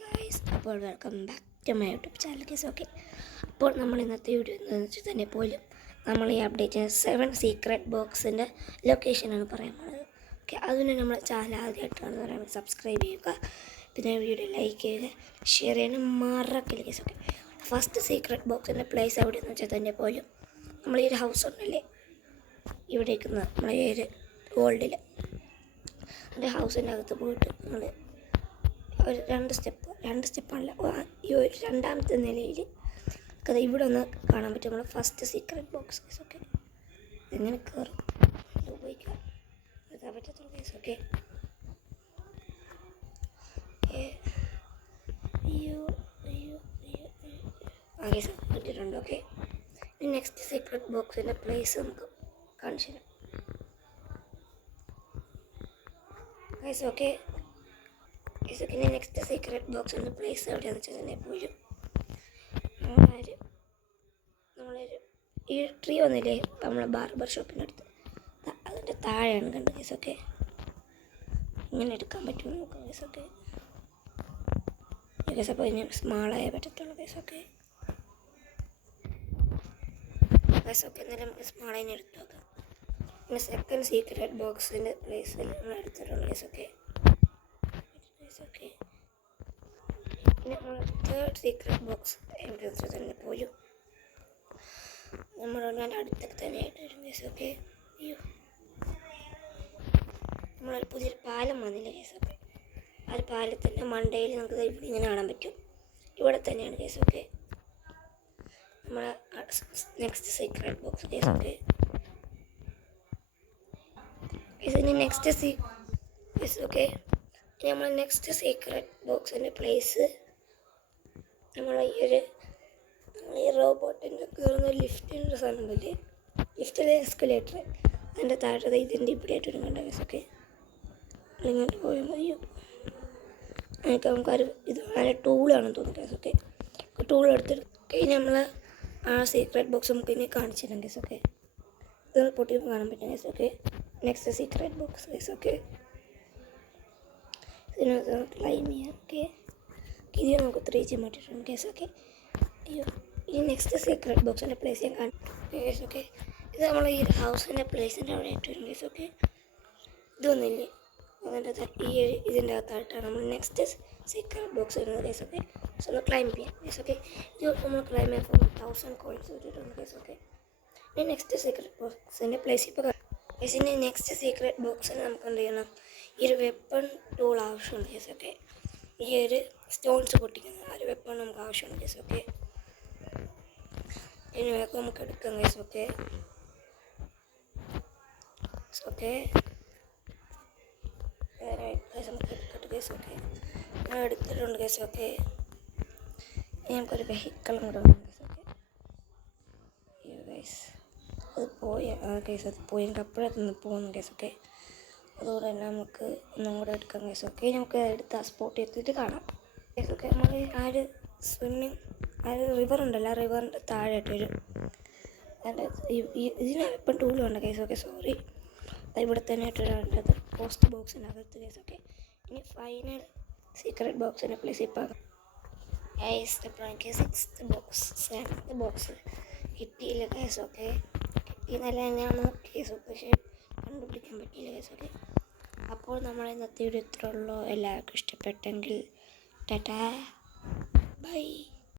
Guys, അപ്പോൾ welcome back to my YouTube channel guys. Okay, അപ്പോൾ നമ്മൾ ഇന്നത്തെ വീഡിയോ എന്താണെന്ന് വെച്ചാൽ തന്നെ പോലും നമ്മൾ ഈ അപ്ഡേറ്റ് ചെയ്യുന്ന 7 സീക്രട്ട് ബോക്സിൻ്റെ ലൊക്കേഷനാണ് പറയാൻ പോകുന്നത്. ഓക്കെ, അതിന് നമ്മൾ ചാനൽ ആദ്യമായിട്ടാണ് പറയുന്നത് സബ്സ്ക്രൈബ് ചെയ്യുക, പിന്നെ വീഡിയോ ലൈക്ക് ചെയ്യുക, ഷെയർ ചെയ്യാനും മറക്കില്ല ഗൈസ്. ഓക്കെ, ഫസ്റ്റ് സീക്രട്ട് ബോക്സിൻ്റെ പ്ലേസ് എവിടെയെന്ന് വെച്ചാൽ തന്നെ പോലും നമ്മൾ ഈ ഒരു ഹൗസ് ഉണ്ടല്ലേ ഇവിടെ ഇരിക്കുന്ന നമ്മളെ ഈ ഒരു ഗോൾഡിൽ അതിൻ്റെ ഹൗസിൻ്റെ അകത്ത് പോയിട്ട് നമ്മൾ ഒരു രണ്ട് സ്റ്റെപ്പാണല്ല, ഈ ഒരു രണ്ടാമത്തെ നിലയിൽ അത് ഇവിടെ ഒന്ന് കാണാൻ പറ്റും നമ്മൾ first secret box case. Okay, എങ്ങനെ കയറും ഉപയോഗിക്കാം എടുക്കാൻ പറ്റത്തുള്ളൂ കേസ്. ഓക്കെ, കേസ് കിട്ടിയിട്ടുണ്ട്. ഓക്കെ, നെക്സ്റ്റ് സീക്രട്ട് ബോക്സിൻ്റെ പ്ലേസ് നമുക്ക് കാണിച്ചു തരാം ഗൈസ്. ഓക്കെ, പിന്നെ നെക്സ്റ്റ് സീക്രട്ട് ബോക്സിൻ്റെ പ്ലേസ് എവിടെയാണെന്ന് വെച്ചാൽ തന്നെ പോലും നമ്മളൊരു ഈ ട്രീ വന്നില്ലേ നമ്മളെ ബാർബർ ഷോപ്പിൻ്റെ അടുത്ത്, അതിൻ്റെ താഴെയാണ് കണ്ടത് ഗൈസ്. ഓക്കെ, ഇങ്ങനെ എടുക്കാൻ പറ്റുമോ നോക്കാം ഗൈസ്. ഓക്കെ ഗൈസ്, അപ്പോൾ ഇനി സ്മാളായേ പറ്റത്തുള്ളൂ ഗൈസ്. ഓക്കെ ഗൈസ്, ഓക്കെ എന്നാലും നമുക്ക് സ്മാളായി എടുത്ത് നോക്കാം. പിന്നെ സെക്കൻഡ് സീക്രട്ട് ബോക്സിൻ്റെ പ്ലേസിൽ നമ്മൾ എടുത്തിട്ടുണ്ട് ഗൈസ്. ഓക്കെ ഓക്കെ, പിന്നെ നമ്മൾ തേർഡ് സീക്രട്ട് ബോക്സ് എവിടെ വെച്ചാൽ തന്നെ പോലും ഞാൻ അടുത്തൊക്കെ തന്നെ ആയിട്ട് വരും ഗൈസ്. ഓക്കെ, അയ്യോ നമ്മളൊരു പുതിയൊരു പാലം വന്നില്ല ഗൈസ്. ഓക്കെ, ആ ഒരു പാലത്തിൻ്റെ മണ്ടയിൽ നമുക്ക് ഇവിടെ ഇങ്ങനെ കാണാൻ പറ്റും, ഇവിടെ തന്നെയാണ് ഗൈസ്. ഓക്കെ, നമ്മളെ next secret box guys. Okay, ഇതിന് നെക്സ്റ്റ് ഗൈസ്. ഓക്കെ, നമ്മൾ നെക്സ്റ്റ് സീക്രട്ട് ബോക്സിൻ്റെ പ്ലേസ് നമ്മൾ ഈ റോബോട്ടിൻ്റെ കയറുന്ന ലിഫ്റ്റിൻ്റെ സാധനമല്ലേ, ലിഫ്റ്റിലെ എസ്കലേറ്റർ അതിൻ്റെ താഴെ ഇതിൻ്റെ ഇവിടെ ആയിട്ട് ഒരു കണ്ട ഗൈസ്. ഓക്കെ, ഇങ്ങോട്ട് പോയാൽ മതിയോ എനിക്ക് നമുക്കൊരു ഇത് നല്ല ടൂളാണെന്ന് തോന്നുന്നു ഗൈസ്. ഓക്കെ, ടൂൾ എടുത്തിട്ട് കഴിഞ്ഞ് നമ്മൾ ആ സീക്രട്ട് ബോക്സ് നമുക്ക് ഇനി കാണിച്ചിട്ടുണ്ട് ഗൈസ്. ഓക്കെ, ഇത് പൊട്ടിയപ്പോൾ കാണാൻ പറ്റും guys. Okay, next secret box guys. Okay, ഇതിനകത്ത് ക്ലൈം ചെയ്യാം. ഓക്കെ, ഇത് നമുക്ക് 3G മാറ്റിയിട്ടുണ്ട് ഗൈസ്. ഓക്കെ, അയ്യോ ഈ നെക്സ്റ്റ് സീക്രട്ട് ബോക്സിൻ്റെ പ്ലേസ് ഞാൻ കാണിക്കും ഗൈസ്. ഓക്കെ, ഇത് നമ്മൾ ഈ ഹൗസിൻ്റെ പ്ലേസിൻ്റെ അവിടെ ആയിട്ട് വരും ഗൈസ്. ഓക്കെ, ഇതൊന്നുമില്ലേ അതിൻ്റെ ഇതിൻ്റെ അകത്തായിട്ടാണ് നമ്മൾ നെക്സ്റ്റ് സീക്രട്ട് ബോക്സ് വരുന്നത് ഗൈസ്. ഓക്കെ, സോ ഒന്ന് ക്ലൈം ചെയ്യാം ഗൈസ്. ഓക്കെ, ഇത് നമ്മൾ ക്ലൈം ചെയ്യുമ്പോൾ 1000 കോയിൻസ് കിട്ടിയിട്ടുണ്ട് ഗൈസ്. ഓക്കെ, ഇനി നെക്സ്റ്റ് സീക്രട്ട് ബോക്സിൻ്റെ പ്ലേസ് ഇപ്പോൾ ഗൈസിൻ്റെ നെക്സ്റ്റ് സീക്രട്ട് ബോക്സിന് നമുക്ക് എന്ത് ചെയ്യണം, ഈ ഒരു വെപ്പൺ ടൂൾ ആവശ്യമുണ്ട് ഗൈസ്. ഓക്കെ, ഈ ഒരു സ്റ്റോൺസ് പൊട്ടിക്കുന്ന ആ ഒരു വെപ്പൺ നമുക്ക് ആവശ്യമുണ്ട് ഗൈസ്. ഓക്കെ, ഇനി വേഗം നമുക്ക് എടുക്കാം ഗൈസ്. ഓക്കെ ഓക്കെ നമുക്ക് എടുക്കട്ടെ ഗൈസ്. ഓക്കെ, ഞാൻ എടുത്തിട്ടുണ്ട് ഗൈസ്. ഓക്കെ, ഇനി നമുക്കൊരു വെഹിക്കിളും കൂടെ വേണം ഗൈസ്. ഓക്കെ, അയ്യോ ഗൈസ് അത് പോയി ഗൈസ്, അത് പോയി എനിക്ക് അപ്പോഴത്തെ പോകുന്നു ഗൈസ്. ഓക്കെ, അതുകൊണ്ട് തന്നെ നമുക്ക് ഒന്നും കൂടെ എടുക്കാം ഗൈസ്. ഓക്കെ, നമുക്ക് എടുത്ത് ആ സ്പോട്ട് എത്തിയിട്ട് കാണാം ഗൈസ്. ഓക്കെ, നമ്മൾ ആ ഒരു സ്വിമ്മിങ് ആ ഒരു റിവർ ഉണ്ടല്ലോ, ആ റിവറിൻ്റെ താഴെയായിട്ട് വരും ഇതിന് ഇപ്പം ടൂൾ വേണ്ട ഗൈസ്. ഓക്കെ, സോറി, ഇവിടെ തന്നെ ആയിട്ട് വേണ്ടത് പോസ്റ്റ് ബോക്സിൻ്റെ അകത്ത് ഗൈസ്. ഓക്കെ, ഇനി ഫൈനൽ സീക്രട്ട് ബോക്സിൻ്റെ പ്ലേസ് ഇപ്പം ഗൈസ്. ഇപ്പോൾ എനിക്ക് 6th ബോക്സ് കിട്ടിയില്ല ഗൈസ്. ഓക്കെ, കിട്ടിയെന്നല്ല ഞാൻ നോക്കി ഗൈസ്, പക്ഷേ കണ്ടുപിടിക്കാൻ പറ്റിയില്ല ഗൈസ്. ഓക്കെ, അപ്പോൾ നമ്മൾ ഇന്നത്തെ വീഡിയോ ഇത്രയുള്ളൂ. എല്ലാവർക്കും ഇഷ്ടപ്പെട്ടെങ്കിൽ ടാറ്റാ.